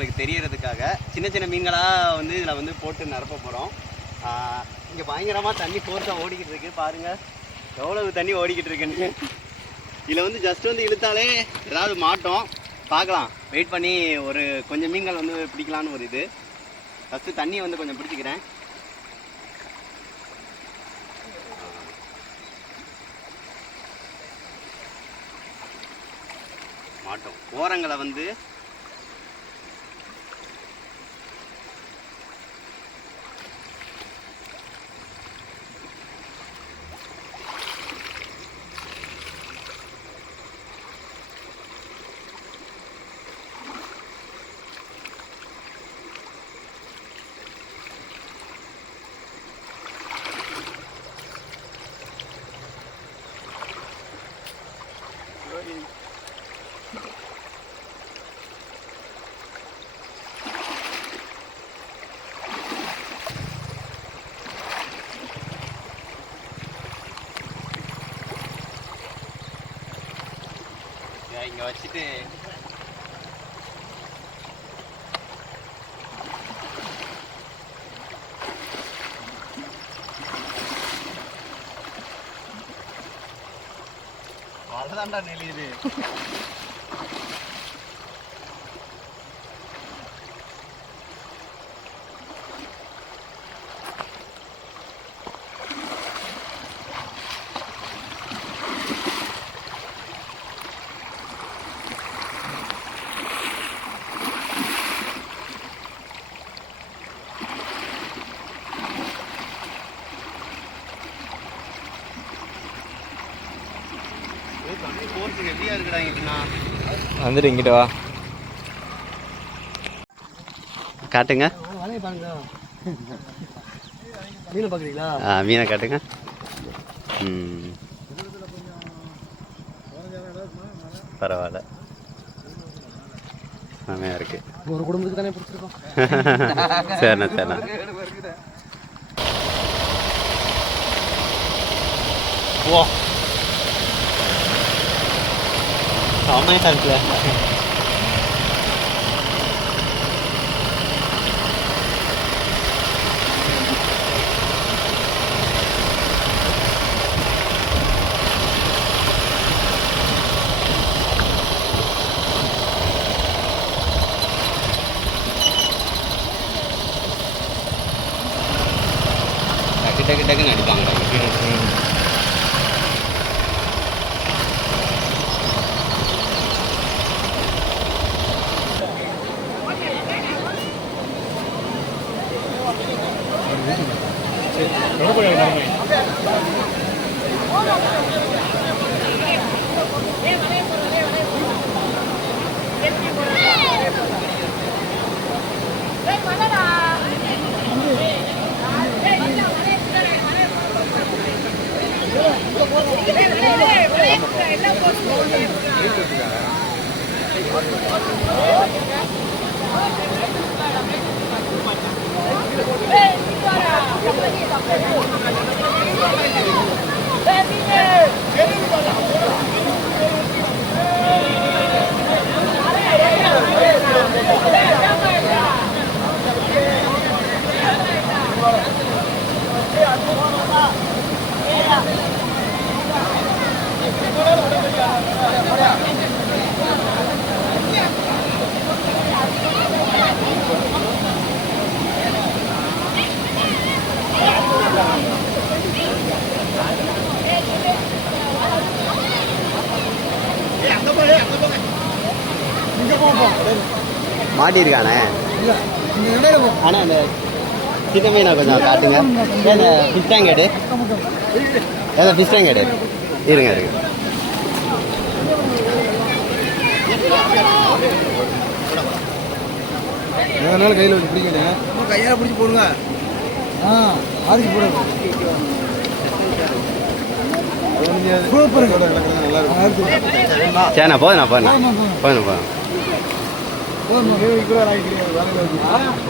உங்களுக்கு தெரியறதுக்காக சின்ன சின்ன மீன்களாக வந்து இதில் வந்து போட்டு நிரப்ப போகிறோம். இங்கே பயங்கரமாக தண்ணி ஃபோர்ஸாக ஓடிக்கிட்டு இருக்கு. பாருங்கள் எவ்வளவு தண்ணி ஓடிக்கிட்டு இருக்குன்னு. இதில் வந்து ஜஸ்ட் வந்து இழுத்தாலே ஏதாவது மாட்டோம். பார்க்கலாம், வெயிட் பண்ணி ஒரு கொஞ்சம் மீன்கள் வந்து பிடிக்கலான்னு ஒரு இது. ஃபஸ்ட்டு தண்ணியை வந்து கொஞ்சம் பிடிச்சிக்கிறேன். மாட்டோம் ஓரங்களை வந்து இங்கே வச்சுட்டு அவ்வளோதான்டா நெளியுது. வந்துட்டு இங்கிட்ட வா காட்டுங்க. மீனை பார்க்குறீங்களா? மீனை காட்டுங்க. பரவாயில்ல, செம்மையாக இருக்கு. ஒரு குடும்பத்துக்கு தானே பிடிச்சிருக்கோம். சரிண்ணா சரிண்ணா. ஓ செம்மையாக இருக்குல்ல. டக்கு டக்கு டக்குன்னு அடிப்பாங்க. மாட்டிருக்கானே. ஆனால் அந்த சின்ன மீனை கொஞ்சம் காட்டுங்க. ஏன் ஃபிஷ் டேங்க் எடு, ஏதோ ஃபிஷ் டேங்க் எடு. இருங்க இருங்க. எதனால கையில் வச்சு பிடிக்கல, கையால் பிடிச்சி போடுங்க. ஆதிச்சு போடுங்க. சரிண்ணா போதுண்ணா போதுண்ணா போதுண்ணா போதும்.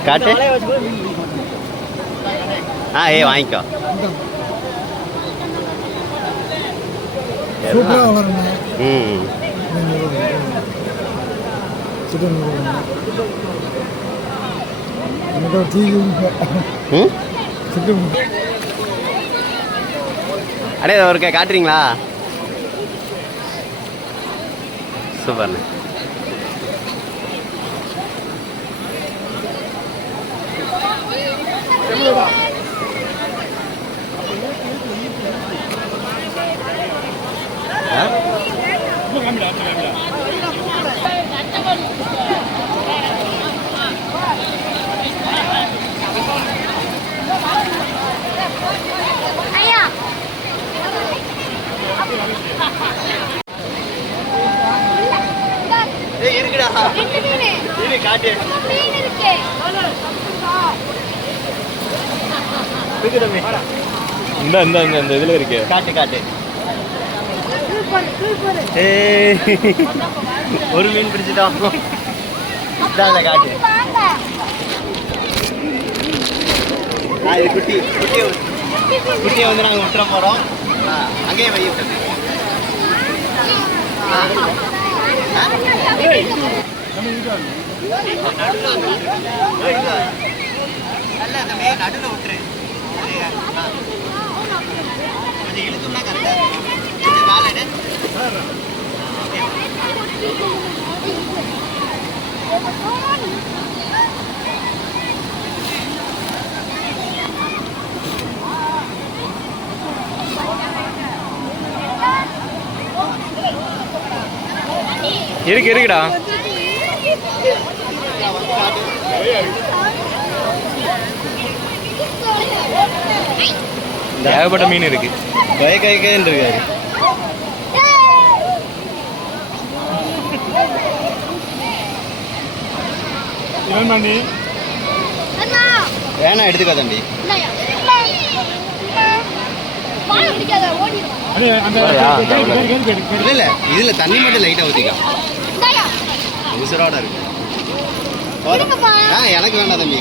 காட்டு. வாங்கிக்கோ. சிக்கன் சிக்கன் அடே ஒருக்கா காட்டுறீங்களா? சூப்பர்ண்ணே. இருக்குடா காட்டு இந்த இதுல இருக்கு. காட்டு காட்டு. ஒரு மீன் பிடிச்சிட்டோம். காட்டு. இது குட்டி குட்டியை வந்து நாங்கள் விட்டுற போகிறோம். அங்கேயே வழி விட்டுறது. நல்ல அந்த மே நடுவில் விட்டுரு. கொஞ்சம் இழுத்தோம்னா கரெக்டாக கொஞ்சம் காலடு. இருக்குடா. ஏகப்பட்ட மீன் இருக்கு. கைன்னு இருக்காரு. வேணா எடுத்துக்கோ தம்பி. இல்ல இதுல தண்ணி மட்டும் லைட்டா ஊத்திக்கோ. உசுரோட இருக்கு. எனக்கு வேண்டாம் தம்பி.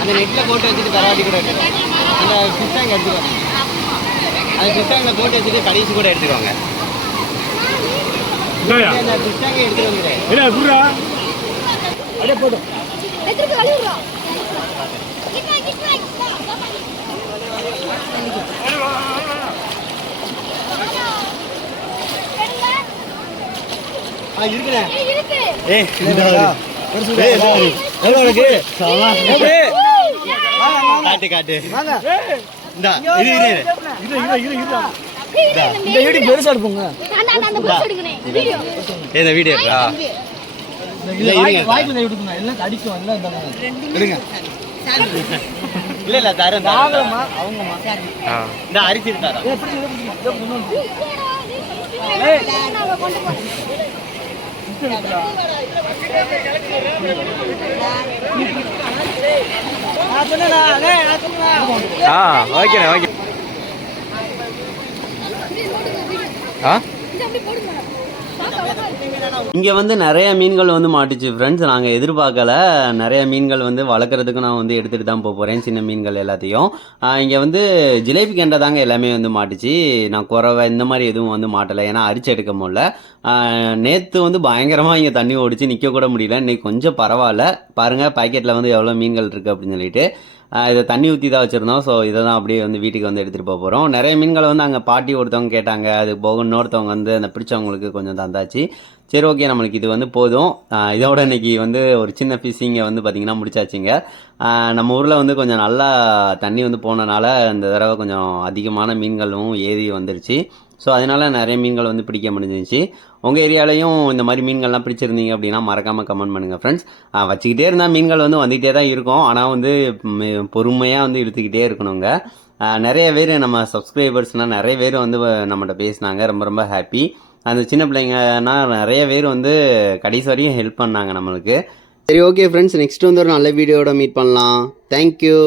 அந்த நெட்ல போட்டு வச்சுட்டு தராட்டி கூட எடுத்துக்கோங்க. அந்த ஃபிஷ் டேங்க் எடுத்துக்கோங்க. அந்த ஃபிஷ் டேங்க்ல போட்டு வச்சுட்டு கடைசி கூட எடுத்துக்கோங்க. அந்த ஃபிஷ் டேங்க் எடுத்துட்டு வந்துடுறேன். போதும். காட்டு காட்டு. பெருசா இருப்போங்க. வீடியோ இல்ல இல்ல தரேன். இந்த அரிசி இருக்காரா? ஓகேண்ணே ஓகே. இங்கே வந்து நிறைய மீன்கள் வந்து மாட்டுச்சு ஃப்ரெண்ட்ஸ். நாங்கள் எதிர்பார்க்கல. நிறைய மீன்கள் வந்து வளர்க்குறதுக்கு நான் வந்து எடுத்துகிட்டு தான் போக போகிறேன், சின்ன மீன்கள் எல்லாத்தையும். இங்கே வந்து ஜிலேபி கெண்டை தாங்க எல்லாமே வந்து மாட்டுச்சு. நான் குறவை இந்த மாதிரி எதுவும் வந்து மாட்டலை, ஏன்னா அரிச்சு எடுக்க முடியல. நேற்று வந்து பயங்கரமாக இங்கே தண்ணி ஓடிச்சு, நிற்க கூட முடியல. இன்றைக்கி கொஞ்சம் பரவாயில்ல. பாருங்கள் பாக்கெட்டில் வந்து எவ்வளோ மீன்கள் இருக்குது அப்படின்னு சொல்லிட்டு இதை தண்ணி ஊற்றி தான் வச்சுருந்தோம். ஸோ இதை தான் அப்படியே வந்து வீட்டுக்கு வந்து எடுத்துகிட்டு போக போகிறோம். நிறைய மீன்களை வந்து அங்கே பாட்டி ஒருத்தவங்க கேட்டாங்க, அது போக இன்னொருத்தவங்க வந்து அந்த பிடிச்சவங்களுக்கு கொஞ்சம் தந்தாச்சு. சரி ஓகே, நம்மளுக்கு இது வந்து போதும். இதோட இன்றைக்கி வந்து ஒரு சின்ன ஃபிஷிங்கை வந்து பார்த்திங்கன்னா முடிச்சாச்சுங்க. நம்ம ஊரில் வந்து கொஞ்சம் நல்லா தண்ணி வந்து போனனால இந்த தடவை கொஞ்சம் அதிகமான மீன்களும் ஏறி வந்துருச்சு. ஸோ அதனால் நிறைய மீன்கள் வந்து பிடிக்க முடிஞ்சிச்சு. உங்கள் ஏரியாலையும் இந்த மாதிரி மீன்கள்லாம் பிடிச்சிருந்தீங்க அப்படின்னா மறக்காமல் கமெண்ட் பண்ணுங்கள் ஃப்ரெண்ட்ஸ். வச்சுக்கிட்டே இருந்தால் மீன்கள் வந்து வந்துக்கிட்டே தான் இருக்கும், ஆனால் வந்து பொறுமையாக வந்து இழுத்துக்கிட்டே இருக்கணுங்க. நிறைய பேர் நம்ம சப்ஸ்கிரைபர்ஸ்னால் நிறைய பேர் வந்து நம்மகிட்ட பேசினாங்க, ரொம்ப ரொம்ப ஹாப்பி. அந்த சின்ன பிள்ளைங்கன்னா நிறைய பேர் வந்து கடைசி வரையும் ஹெல்ப் பண்ணாங்க நம்மளுக்கு. சரி ஓகே ஃப்ரெண்ட்ஸ், நெக்ஸ்ட் வந்து ஒரு நல்ல வீடியோட மீட் பண்ணலாம். தேங்க்யூ.